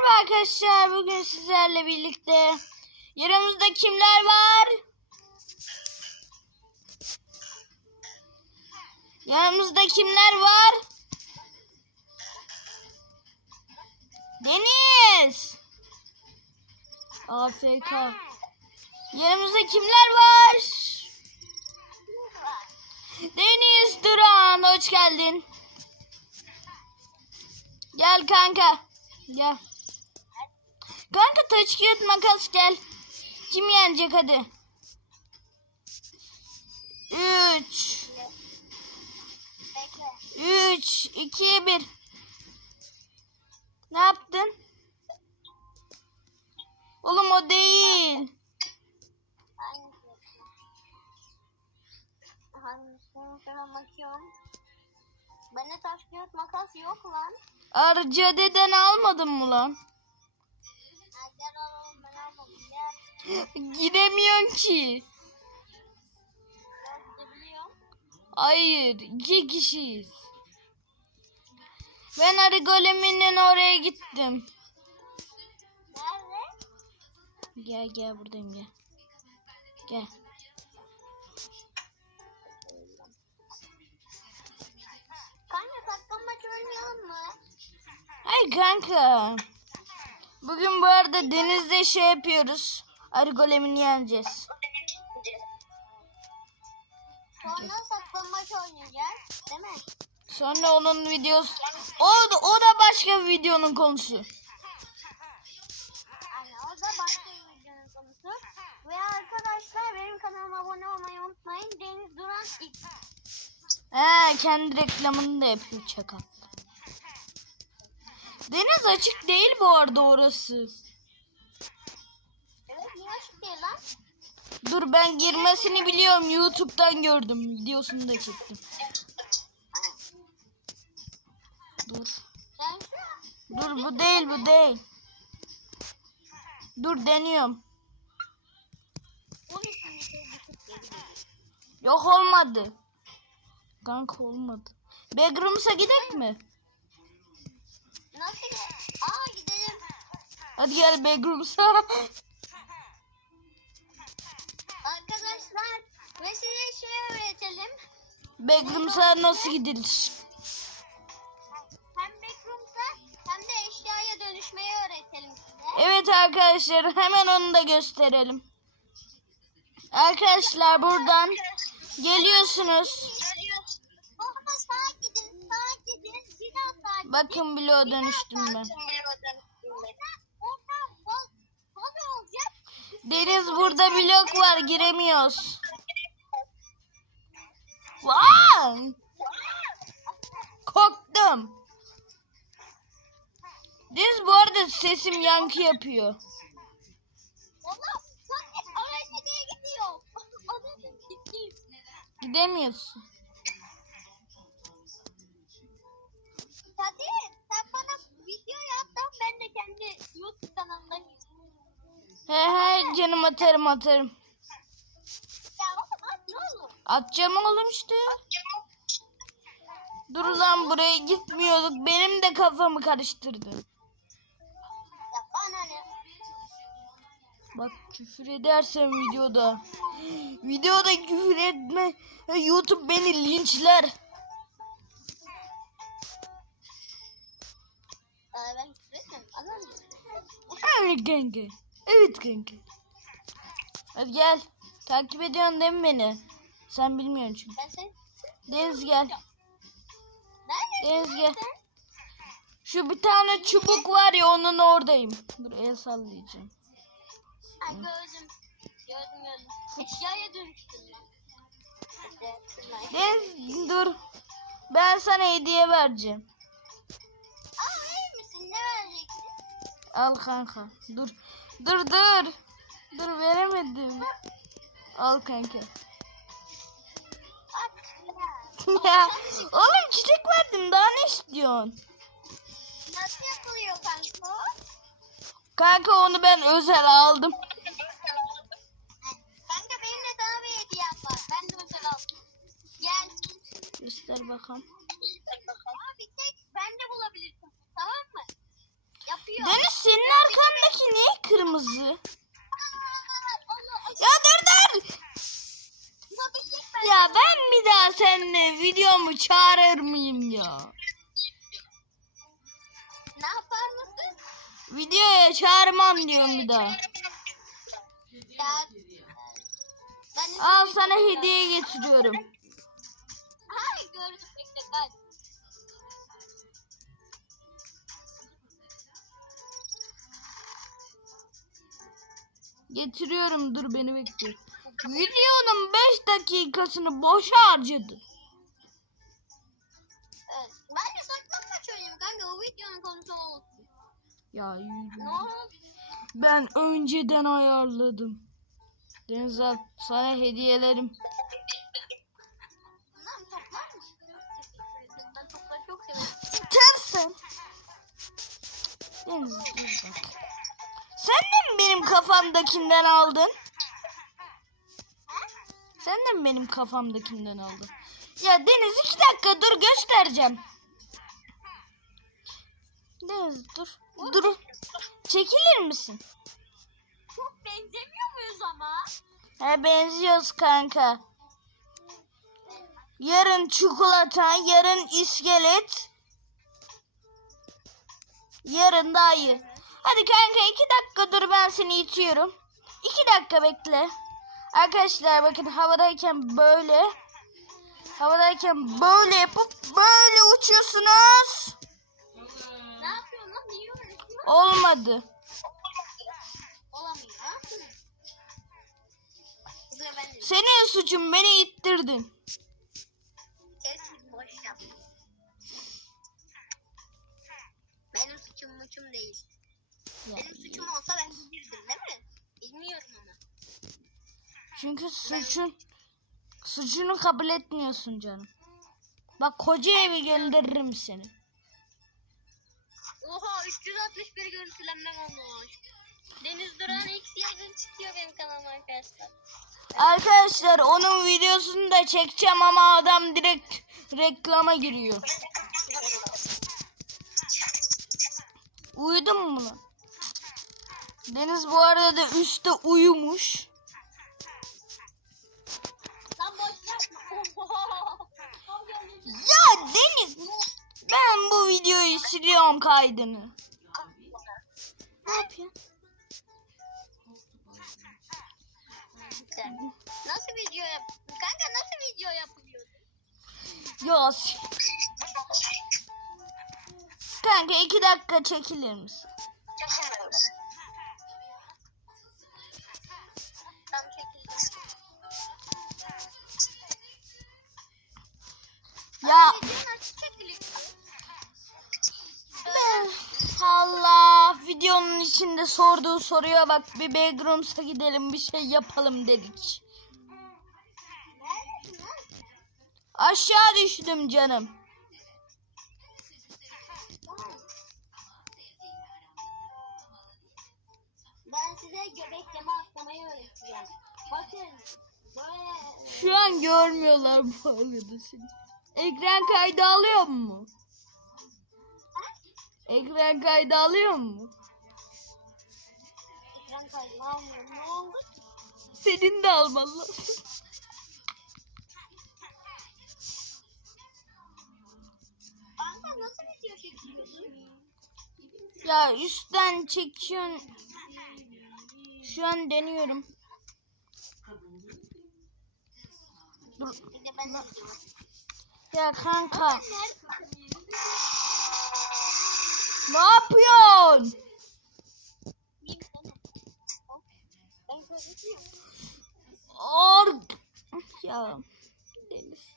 Merhaba arkadaşlar. Bugün sizlerle birlikte yanımızda kimler var? Yanımızda kimler var? Deniz. AFK. Yanımızda kimler var? Deniz Duran hoş geldin. Gel kanka. Gel. Kanka taş kağıt makas gel. Kim yenecek hadi. 3 3 2 1 Ne yaptın? Oğlum o değil. Hangisini bakıyorum. Bende taş kağıt makas yok lan. Arcade'den almadın mı lan? Gel. Giremiyorsun ki. Hayır, iki kişiyiz. Ben arı goleminin oraya gittim. Nerede? Gel gel buradayım gel. Gel. Kanka saklanmaç oynayalım mı? Hay kanka. Bugün bu arada denizde şey yapıyoruz. Arı golemini yeneceğiz. Sonra saklanmaç oynayacağız. Değil mi? Sonra onun videosu. O, o da başka bir videonun konusu. Yani o da başka bir videonun konusu. Ve arkadaşlar benim kanalıma abone olmayı unutmayın. Deniz Duran ilk. He kendi reklamını da yapıyor çakal. Deniz açık değil bu arada orası. Lan? Dur ben girmesini biliyorum. YouTube'dan gördüm. Videosunu da çektim. Dur. Dur bu değil bu değil. Dur deniyorum. 12 metre düşük geliyor. Yok olmadı. Kanka olmadı. Backrooms'a gidek mi? Nasıl? Aa gidelim. Hadi gel Backrooms'a. Arkadaşlar ve size şey öğretelim. Backrooms'a nasıl gidilir? Hem backroom'da hem de eşyaya dönüşmeyi öğretelim size. Evet arkadaşlar hemen onu da gösterelim. Arkadaşlar buradan geliyorsunuz. Baba sağa gidin, sağa gidin, bir daha sağa gidin. Bakın bloğa dönüştüm ben. Oradan, oradan bol, bol olacak. Deniz burada blok var giremiyoruz. Vay! Korktum. Deniz bu arada sesim yankı yapıyor. Gidemiyorsun. Hadi sen bana video yap ben de kendi YouTube kanalımda He he canım atarım atarım. Atacağım oğlum işte. Dur lan buraya gitmiyorduk. Benim de kafamı karıştırdı. Bak küfür edersen videoda. Videoda küfür etme. YouTube beni linçler. Ben küfür. Adam Evet kanka. Evet kanka. Hadi gel. Takip ediyorsun değil mi beni? Sen bilmiyorsun çünkü. ben seni... Deniz gel. Deniz gel. Şu bir tane çubuk var ya onun oradayım. Dur el sallayacağım. Gördüm. Gördüm gördüm. Eşyaya dönüştüm ben. Deniz dur. Ben sana hediye vereceğim. Aa verir misin? Ne vereceksin? Al kanka. Dur. Dur dur. Dur veremedim. Al kanka. Ya oğlum çiçek verdim daha ne istiyorsun? Nasıl yapılıyor kanka? Kanka onu ben özel aldım. Kanka benim de sana bir hediyem var. Ben de özel aldım. Gel. Göster bakalım. Aa bir tek ben de bulabilirsin. Tamam mı? Yapıyor. Deniz senin kırmızı. Ya dur dur. Ya ben bir daha seninle videomu çağırır mıyım ya? Ne yapar mısın? Videoya çağırmam diyorum bir daha. Al sana hediye getiriyorum. Hayır gördüm bekle ben. Getiriyorum dur beni bekle. Videonun 5 dakikasını boşa harcadı. Evet. Ben de oynayayım kanka o videonun konusu olsun. Ya yürü. Ne oldu? Ben önceden ayarladım. Deniz al sana hediyelerim. Tersin. Deniz dur bak. Sen de mi benim kafamdakinden aldın? Sen de mi benim kafamdakinden aldın? Ya Deniz iki dakika dur göstereceğim. Deniz dur. Dur. Çekilir misin? Çok benzemiyor muyuz ama? He benziyoruz kanka. Yarın çikolata, yarın iskelet. Yarın da ayı. Hadi kanka iki dakika dur ben seni itiyorum. İki dakika bekle. Arkadaşlar bakın havadayken böyle. Havadayken böyle yapıp böyle uçuyorsunuz. Olmadı. Senin suçun beni ittirdin. Ya, Benim suçum olsa ben bilirdim değil mi? Bilmiyorum ama. Çünkü suçun suçunu kabul etmiyorsun canım. Bak koca evi gönderirim seni. Oha 361 görüntülenmem olmuş. Deniz Duran X yayın çıkıyor benim kanalıma arkadaşlar. Arkadaşlar onun videosunu da çekeceğim ama adam direkt reklama giriyor. Uyudun mu lan? Deniz bu arada da üstte uyumuş. Ya Deniz ben bu videoyu siliyorum kaydını. Ne yapıyorsun? Nasıl video yap? Kanka nasıl video yapılıyor? Ya Kanka iki dakika çekilir misin? Çekilmiyoruz. Ya Allah videonun içinde sorduğu soruya bak bir backrooms'a gidelim bir şey yapalım dedik. Aşağı düştüm canım. Ben size göbekleme atlamayı öğreteceğim. Bakın. Şu an görmüyorlar bu arada seni. Ekran kaydı alıyor mu? Ekran kaydı alıyor mu? ekran kaydı almıyorum. Ne oldu ki? Senin de alman lazım. Kanka nasıl video çekiyorsun? Ya üstten çekiyorsun. Şu an deniyorum. Dur. Ya kanka ne yapıyorsun? Yiyeyim sana. Ben közlüyorum. Or ya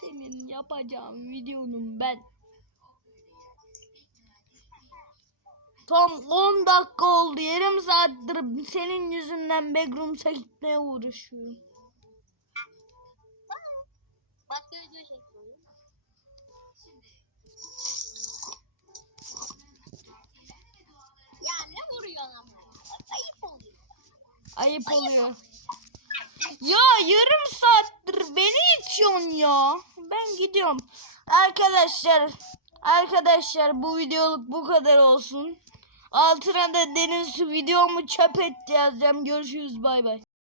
senin yapacağın videonun ben Tam 10 dakika oldu. Yarım saattir senin yüzünden backroom'sa gitmeye uğraşıyorum. Ayıp oluyor. Ya yarım saattir beni itiyorsun ya. Ben gidiyorum. Arkadaşlar arkadaşlar bu videoluk bu kadar olsun. Altına da deniz su videomu çöp etti yazacağım. Görüşürüz bay bay.